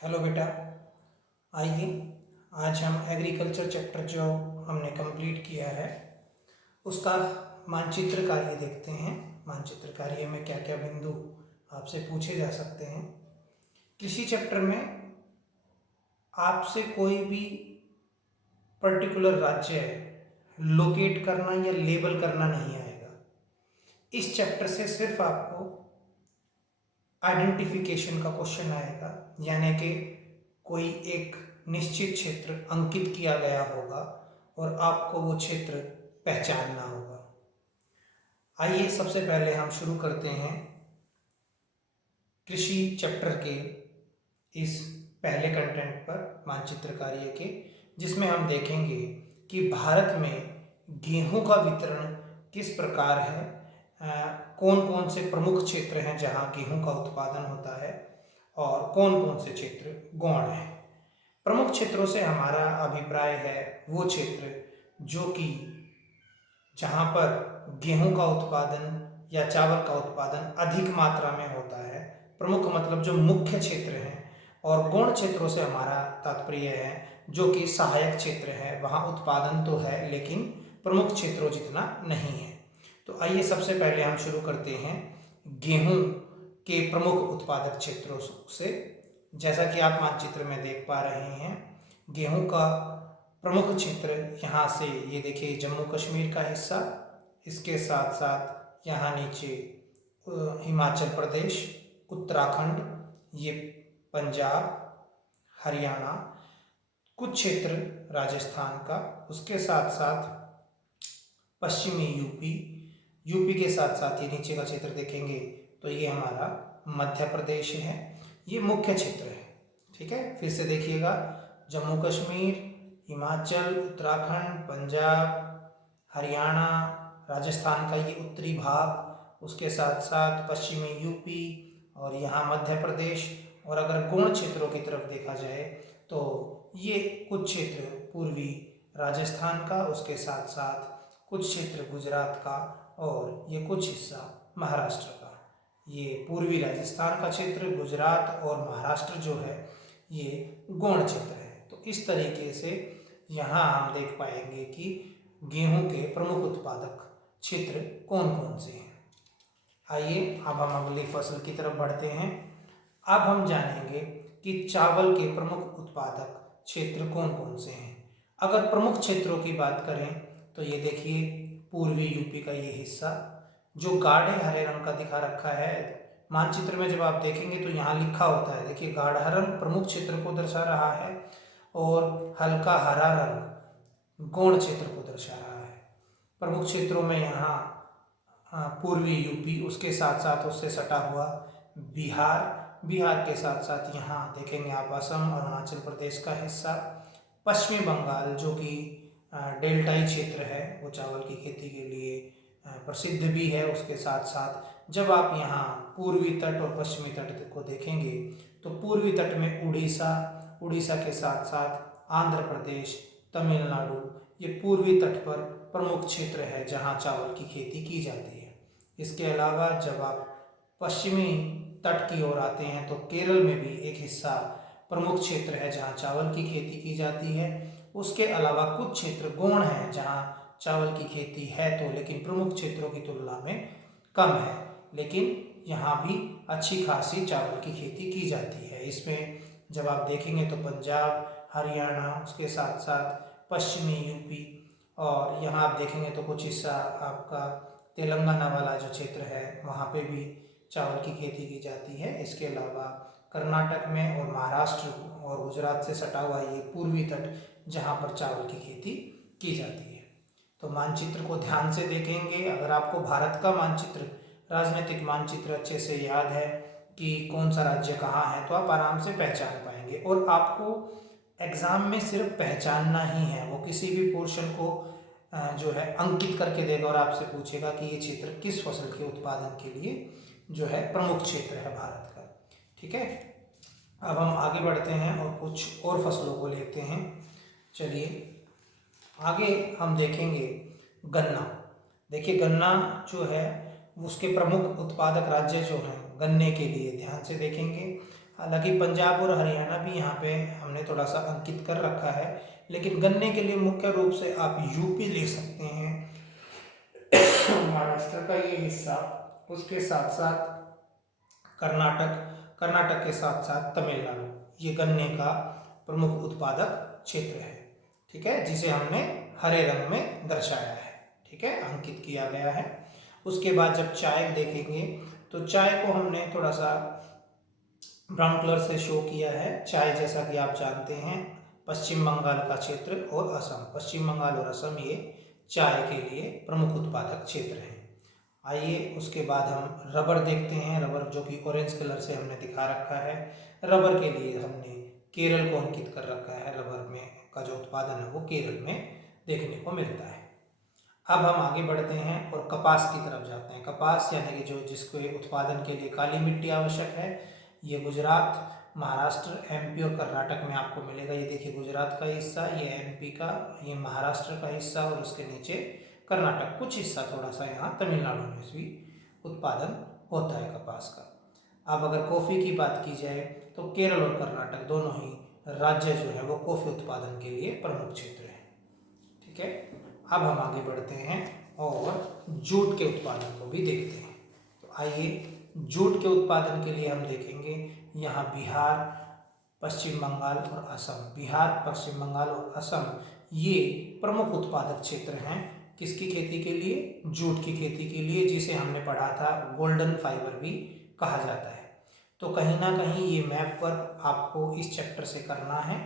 Hello बेटा, आइए आज हम एग्रीकल्चर चैप्टर जो हमने कंप्लीट किया है उसका मानचित्र कार्य देखते हैं। मानचित्र कार्य में क्या क्या बिंदु आपसे पूछे जा सकते हैं। कृषि चैप्टर में आपसे कोई भी पर्टिकुलर राज्य लोकेट करना या लेबल करना नहीं आएगा। इस चैप्टर से सिर्फ आपको आइडेंटिफिकेशन का क्वेश्चन आएगा, यानी कि कोई एक निश्चित क्षेत्र अंकित किया गया होगा और आपको वो क्षेत्र पहचानना होगा। आइए सबसे पहले हम शुरू करते हैं कृषि चैप्टर के इस पहले कंटेंट पर मानचित्र कार्य के, जिसमें हम देखेंगे कि भारत में गेहूं का वितरण किस प्रकार है, कौन कौन से प्रमुख क्षेत्र हैं जहां गेहूं का उत्पादन होता है और कौन कौन से क्षेत्र गौण हैं। प्रमुख क्षेत्रों से हमारा अभिप्राय है वो क्षेत्र जो कि जहां पर गेहूं का उत्पादन या चावल का उत्पादन अधिक मात्रा में होता है। प्रमुख मतलब जो मुख्य क्षेत्र हैं, और गौण क्षेत्रों से हमारा तात्पर्य है जो कि सहायक क्षेत्र है, वहां उत्पादन तो है लेकिन प्रमुख क्षेत्रों जितना नहीं है। तो आइए सबसे पहले हम शुरू करते हैं गेहूं के प्रमुख उत्पादक क्षेत्रों से। जैसा कि आप मानचित्र में देख पा रहे हैं, गेहूं का प्रमुख क्षेत्र यहाँ से ये देखिए जम्मू कश्मीर का हिस्सा, इसके साथ साथ यहाँ नीचे हिमाचल प्रदेश, उत्तराखंड, ये पंजाब, हरियाणा, कुछ क्षेत्र राजस्थान का, उसके साथ साथ पश्चिमी यूपी के साथ साथ ये नीचे का क्षेत्र देखेंगे तो ये हमारा मध्य प्रदेश है। ये मुख्य क्षेत्र है। ठीक है, फिर से देखिएगा जम्मू कश्मीर, हिमाचल, उत्तराखंड, पंजाब, हरियाणा, राजस्थान का ये उत्तरी भाग, उसके साथ साथ पश्चिमी यूपी और यहाँ मध्य प्रदेश। और अगर गौण क्षेत्रों की तरफ देखा जाए तो ये कुछ क्षेत्र पूर्वी राजस्थान का, उसके साथ साथ कुछ क्षेत्र गुजरात का और ये कुछ हिस्सा महाराष्ट्र का। ये पूर्वी राजस्थान का क्षेत्र, गुजरात और महाराष्ट्र जो है ये गौण क्षेत्र है। तो इस तरीके से यहाँ हम देख पाएंगे कि गेहूं के प्रमुख उत्पादक क्षेत्र कौन कौन से हैं। आइए अब हम अगली फसल की तरफ बढ़ते हैं। अब हम जानेंगे कि चावल के प्रमुख उत्पादक क्षेत्र कौन कौन से हैं। अगर प्रमुख क्षेत्रों की बात करें तो ये देखिए पूर्वी यूपी का ये हिस्सा जो गाढ़े हरे रंग का दिखा रखा है। मानचित्र में जब आप देखेंगे तो यहाँ लिखा होता है, देखिए गाढ़ा रंग प्रमुख क्षेत्र को दर्शा रहा है और हल्का हरा रंग गौण क्षेत्र को दर्शा रहा है। प्रमुख क्षेत्रों में यहाँ पूर्वी यूपी, उसके साथ साथ उससे सटा हुआ बिहार के साथ साथ यहाँ देखेंगे आप असम, अरुणाचल प्रदेश का हिस्सा, पश्चिमी बंगाल जो कि डेल्टाई क्षेत्र है, वो चावल की खेती के लिए प्रसिद्ध भी है। उसके साथ साथ जब आप यहाँ पूर्वी तट और पश्चिमी तट को देखेंगे तो पूर्वी तट में उड़ीसा के साथ साथ आंध्र प्रदेश, तमिलनाडु, ये पूर्वी तट पर प्रमुख क्षेत्र है जहाँ चावल की खेती की जाती है। इसके अलावा जब आप पश्चिमी तट की ओर आते हैं तो केरल में भी एक हिस्सा प्रमुख क्षेत्र है जहाँ चावल की खेती की जाती है। उसके अलावा कुछ क्षेत्र गौण हैं जहाँ चावल की खेती है तो, लेकिन प्रमुख क्षेत्रों की तुलना में कम है, लेकिन यहाँ भी अच्छी खासी चावल की खेती की जाती है। इसमें जब आप देखेंगे तो पंजाब, हरियाणा, उसके साथ साथ पश्चिमी यूपी और यहाँ आप देखेंगे तो कुछ हिस्सा आपका तेलंगाना वाला जो क्षेत्र है वहाँ पे भी चावल की खेती की जाती है। इसके अलावा कर्नाटक में और महाराष्ट्र और गुजरात से सटा हुआ ये पूर्वी तट जहाँ पर चावल की खेती की जाती है। तो मानचित्र को ध्यान से देखेंगे। अगर आपको भारत का मानचित्र, राजनीतिक मानचित्र अच्छे से याद है कि कौन सा राज्य कहाँ है, तो आप आराम से पहचान पाएंगे। और आपको एग्ज़ाम में सिर्फ पहचानना ही है, वो किसी भी पोर्शन को जो है अंकित करके देगा और आपसे पूछेगा कि ये क्षेत्र किस फसल के उत्पादन के लिए जो है प्रमुख क्षेत्र है भारत का। ठीक है, अब हम आगे बढ़ते हैं और कुछ और फसलों को लेते हैं। चलिए आगे हम देखेंगे गन्ना। देखिए गन्ना जो है उसके प्रमुख उत्पादक राज्य जो हैं गन्ने के लिए ध्यान से देखेंगे। हालांकि पंजाब और हरियाणा भी यहाँ पे हमने थोड़ा सा अंकित कर रखा है, लेकिन गन्ने के लिए मुख्य रूप से आप यूपी ले सकते हैं, महाराष्ट्र का ये हिस्सा, उसके साथ साथ कर्नाटक के साथ साथ तमिलनाडु, ये गन्ने का प्रमुख उत्पादक क्षेत्र है। ठीक है, जिसे हमने हरे रंग में दर्शाया है। ठीक है, अंकित किया गया है। उसके बाद जब चाय देखेंगे तो चाय को हमने थोड़ा सा ब्राउन कलर से शो किया है। चाय जैसा कि आप जानते हैं पश्चिम बंगाल का क्षेत्र और असम, पश्चिम बंगाल और असम ये चाय के लिए प्रमुख उत्पादक क्षेत्र हैं। आइए उसके बाद हम रबर देखते हैं। रबर जो कि ऑरेंज कलर से हमने दिखा रखा है। रबर के लिए हमने केरल को अंकित कर रखा है। रबर में का जो उत्पादन है वो केरल में देखने को मिलता है। अब हम आगे बढ़ते हैं और कपास की तरफ जाते हैं। कपास यानी कि जो जिसके उत्पादन के लिए काली मिट्टी आवश्यक है, ये गुजरात, महाराष्ट्र, एमपी और कर्नाटक में आपको मिलेगा। ये देखिए गुजरात का हिस्सा, ये एमपी का, ये महाराष्ट्र का हिस्सा और उसके नीचे कर्नाटक, कुछ हिस्सा थोड़ा सा यहाँ तमिलनाडु में भी उत्पादन होता है कपास का। अब अगर कॉफ़ी की बात की जाए तो केरल और कर्नाटक दोनों ही राज्य जो है वो कॉफ़ी उत्पादन के लिए प्रमुख क्षेत्र हैं। ठीक है, अब हम आगे बढ़ते हैं और जूट के उत्पादन को भी देखते हैं। तो आइए जूट के उत्पादन के लिए हम देखेंगे यहाँ बिहार, पश्चिम बंगाल और असम। बिहार, पश्चिम बंगाल और असम ये प्रमुख उत्पादक क्षेत्र हैं किसकी खेती के लिए? जूट की खेती के लिए, जिसे हमने पढ़ा था गोल्डन फाइबर भी कहा जाता है। तो कहीं ना कहीं ये मैप वर्क आपको इस चैप्टर से करना है।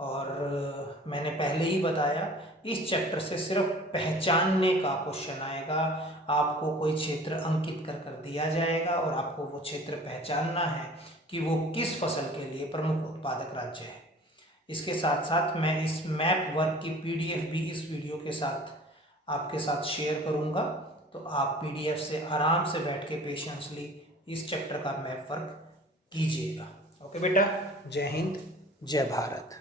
और मैंने पहले ही बताया इस चैप्टर से सिर्फ पहचानने का क्वेश्चन आएगा। आपको कोई क्षेत्र अंकित कर दिया जाएगा और आपको वो क्षेत्र पहचानना है कि वो किस फसल के लिए प्रमुख उत्पादक राज्य है। इसके साथ साथ मैं इस मैप वर्क की पीडीएफ भी इस वीडियो के साथ आपके साथ शेयर करूँगा, तो आप पीडीएफ से आराम से बैठ के पेशेंसली इस चैप्टर का मैप वर्क कीजिएगा। ओके बेटा, जय हिंद, जय भारत।